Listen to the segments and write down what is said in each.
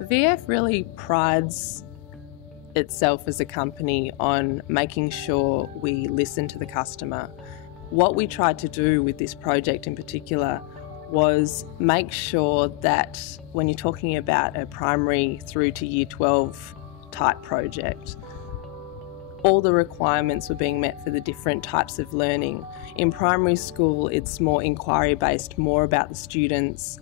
VEF really prides itself as a company on making sure we listen to the customer. What we tried to do with this project in particular was make sure that when you're talking about a primary through to year 12 type project, all the requirements were being met for the different types of learning. In primary school, it's more inquiry-based, more about the students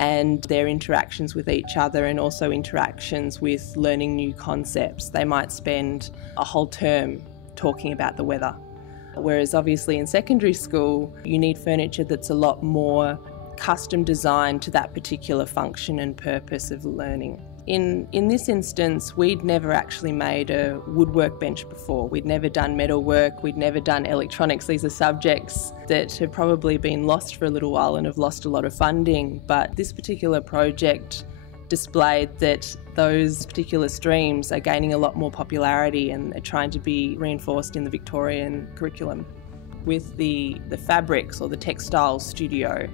and their interactions with each other, and also interactions with learning new concepts. They might spend a whole term talking about the weather. Whereas obviously in secondary school, you need furniture that's a lot more custom designed to that particular function and purpose of learning. In this instance, we'd never actually made a woodwork bench before. We'd never done metalwork, we'd never done electronics. These are subjects that have probably been lost for a little while and have lost a lot of funding. But this particular project displayed that those particular streams are gaining a lot more popularity and are trying to be reinforced in the Victorian curriculum. With the fabrics or the textile studio,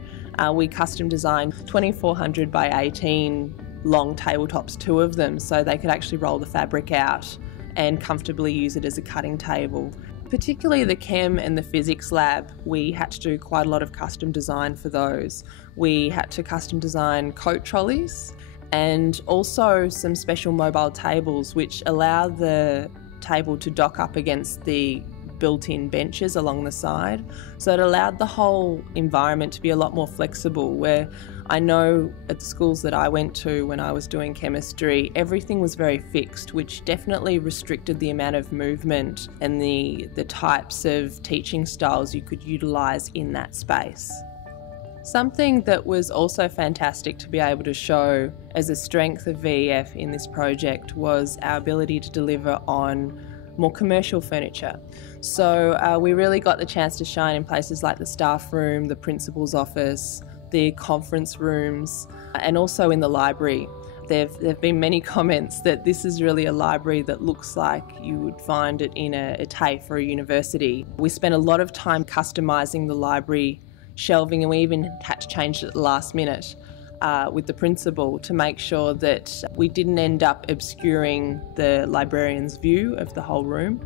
we custom designed 2400 by 18 long tabletops, 2 of them, so they could actually roll the fabric out and comfortably use it as a cutting table. Particularly the chem and the physics lab, we had to do quite a lot of custom design for those. We had to custom design coat trolleys and also some special mobile tables which allow the table to dock up against the built-in benches along the side. So it allowed the whole environment to be a lot more flexible, where I know at the schools that I went to when I was doing chemistry, everything was very fixed, which definitely restricted the amount of movement and the types of teaching styles you could utilise in that space. Something that was also fantastic to be able to show as a strength of VEF in this project was our ability to deliver on more commercial furniture. So we really got the chance to shine in places like the staff room, the principal's office, the conference rooms, and also in the library. There have been many comments that this is really a library that looks like you would find it in a TAFE or a university. We spent a lot of time customising the library shelving, and we even had to change it at the last minute with the principal to make sure that we didn't end up obscuring the librarian's view of the whole room.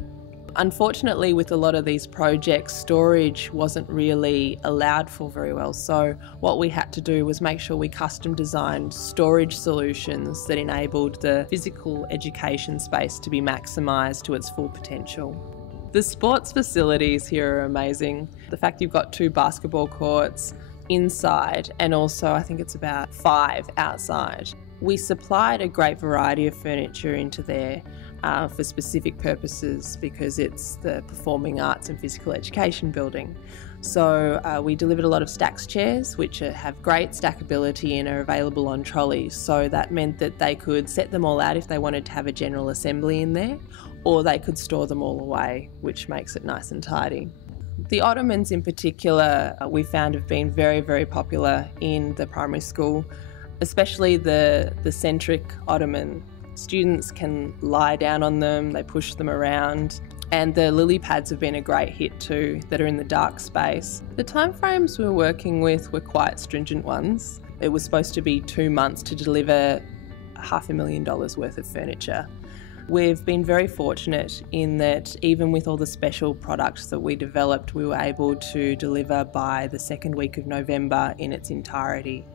Unfortunately, with a lot of these projects, storage wasn't really allowed for very well. So what we had to do was make sure we custom designed storage solutions that enabled the physical education space to be maximised to its full potential. The sports facilities here are amazing. The fact you've got 2 basketball courts inside and also I think it's about 5 outside. We supplied a great variety of furniture into there for specific purposes because it's the performing arts and physical education building. So we delivered a lot of stacks chairs which have great stackability and are available on trolleys. So that meant that they could set them all out if they wanted to have a general assembly in there, or they could store them all away, which makes it nice and tidy. The ottomans in particular we found have been very, very popular in the primary school, especially the centric ottoman. Students can lie down on them, they push them around, and the lily pads have been a great hit too, that are in the dark space. The timeframes we were working with were quite stringent ones. It was supposed to be 2 months to deliver $500,000 worth of furniture. We've been very fortunate in that even with all the special products that we developed, we were able to deliver by the 2nd week of November in its entirety.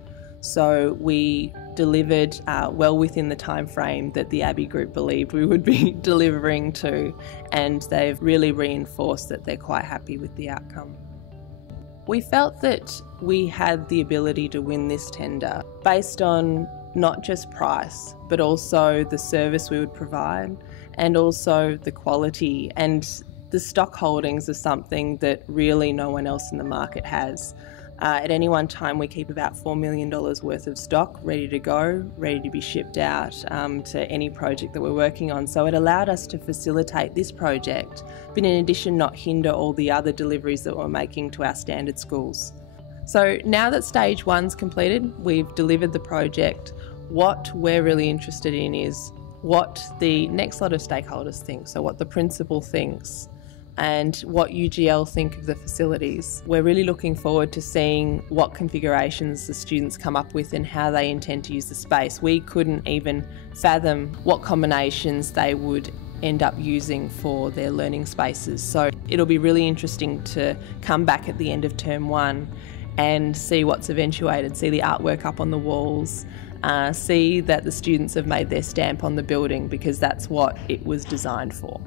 So we delivered well within the time frame that the Abbey Group believed we would be delivering to, and they've really reinforced that they're quite happy with the outcome. We felt that we had the ability to win this tender based on not just price, but also the service we would provide and also the quality, and the stock holdings are something that really no one else in the market has. At any one time we keep about $4 million worth of stock ready to go, ready to be shipped out to any project that we're working on. So it allowed us to facilitate this project, but in addition not hinder all the other deliveries that we're making to our standard schools. So now that stage 1's completed, we've delivered the project, what we're really interested in is what the next lot of stakeholders think, so what the principal thinks. and what UGL think of the facilities. We're really looking forward to seeing what configurations the students come up with and how they intend to use the space. We couldn't even fathom what combinations they would end up using for their learning spaces. So it'll be really interesting to come back at the end of term 1 and see what's eventuated, see the artwork up on the walls, see that the students have made their stamp on the building, because that's what it was designed for.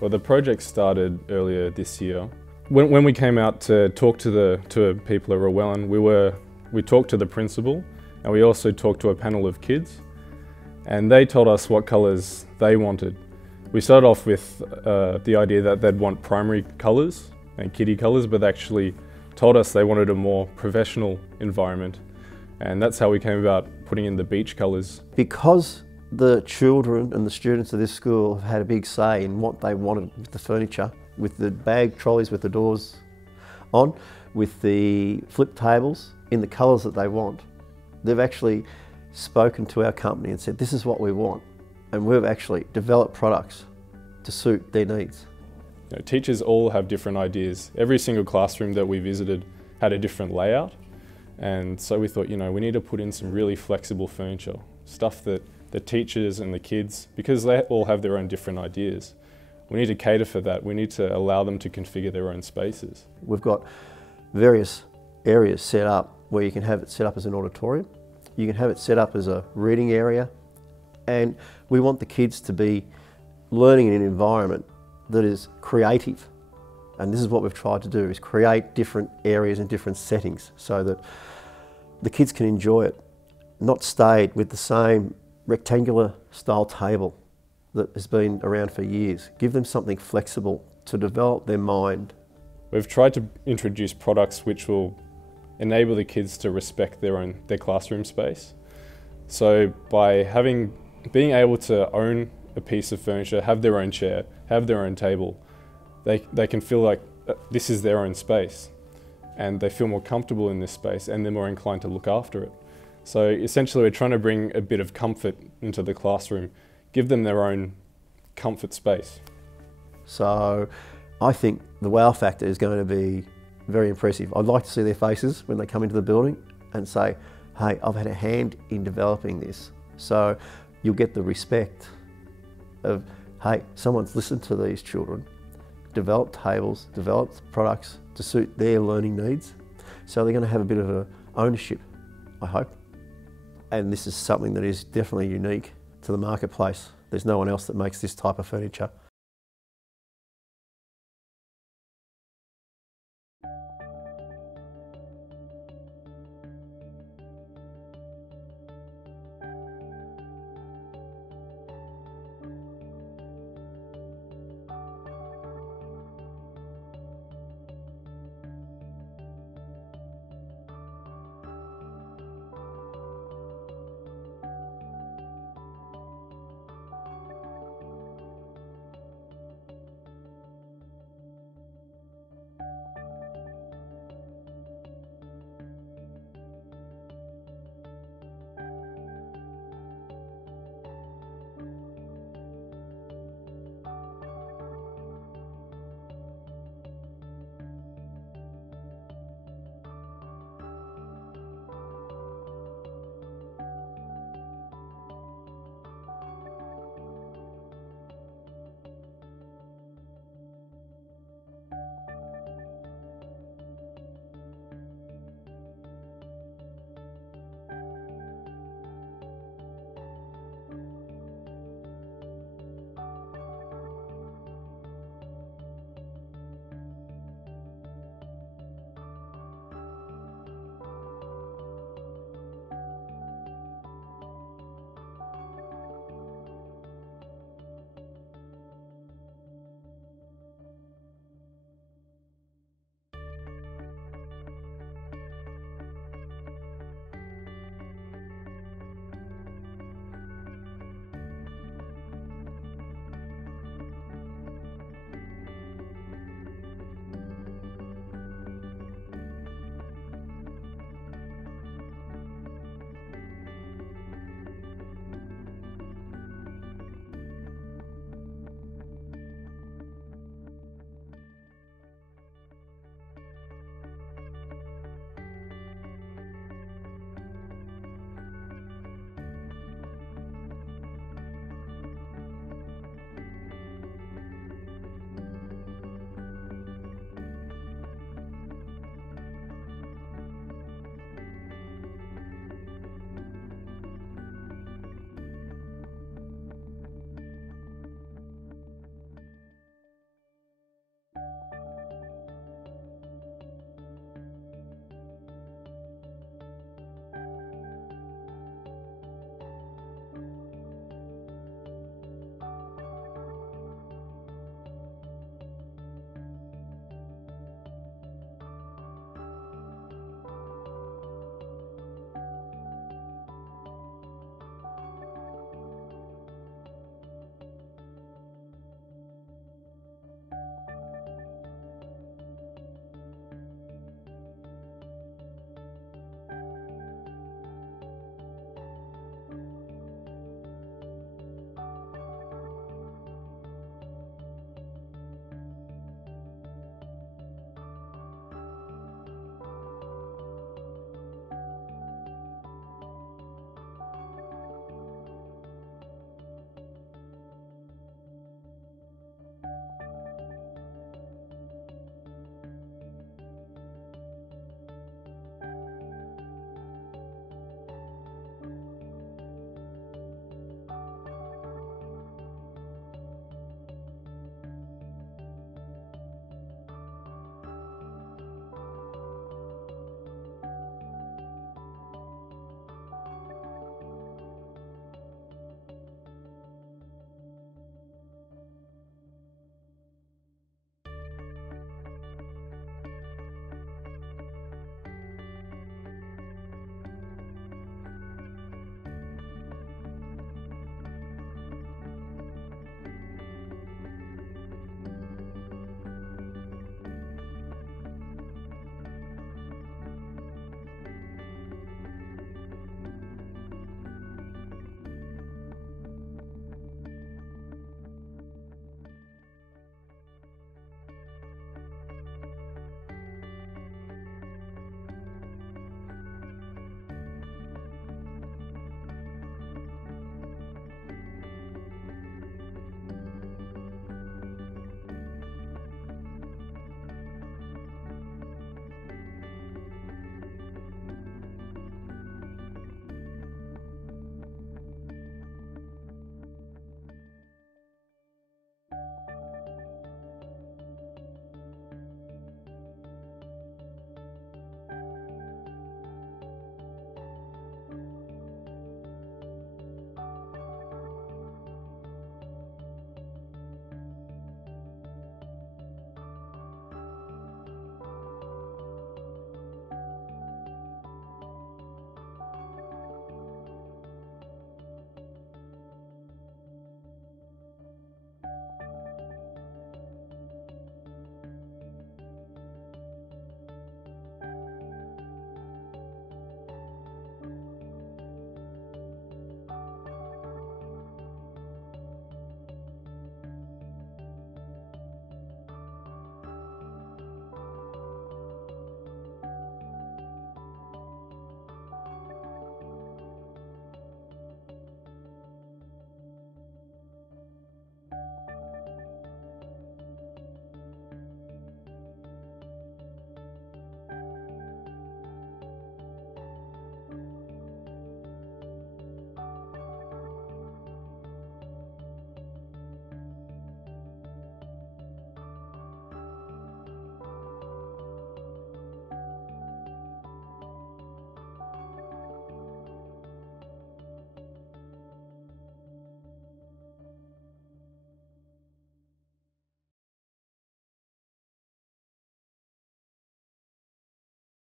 Well, the project started earlier this year. When we came out to talk to people at Rowellan, we talked to the principal, and we also talked to a panel of kids, and they told us what colours they wanted. We started off with the idea that they'd want primary colours and kiddie colours, but they actually told us they wanted a more professional environment, and that's how we came about putting in the beach colours. Because the children and the students of this school have had a big say in what they wanted with the furniture, with the bag trolleys with the doors on, with the flip tables in the colours that they want. They've actually spoken to our company and said, this is what we want. And we've actually developed products to suit their needs. You know, teachers all have different ideas. Every single classroom that we visited had a different layout. And so we thought, you know, we need to put in some really flexible furniture, stuff that the teachers and the kids, because they all have their own different ideas, we need to cater for that. We need to allow them to configure their own spaces. We've got various areas set up where you can have it set up as an auditorium. You can have it set up as a reading area. And we want the kids to be learning in an environment that is creative. And this is what we've tried to do, is create different areas and different settings so that the kids can enjoy it, not stay with the same rectangular style table that has been around for years. Give them something flexible to develop their mind. We've tried to introduce products which will enable the kids to respect their classroom space. So by being able to own a piece of furniture, have their own chair, have their own table, they can feel like this is their own space, and they feel more comfortable in this space, and they're more inclined to look after it. So essentially we're trying to bring a bit of comfort into the classroom, give them their own comfort space. So I think the wow factor is going to be very impressive. I'd like to see their faces when they come into the building and say, hey, I've had a hand in developing this. So you'll get the respect of, hey, someone's listened to these children, developed tables, developed products to suit their learning needs. So they're going to have a bit of ownership, I hope. And this is something that is definitely unique to the marketplace. There's no one else that makes this type of furniture.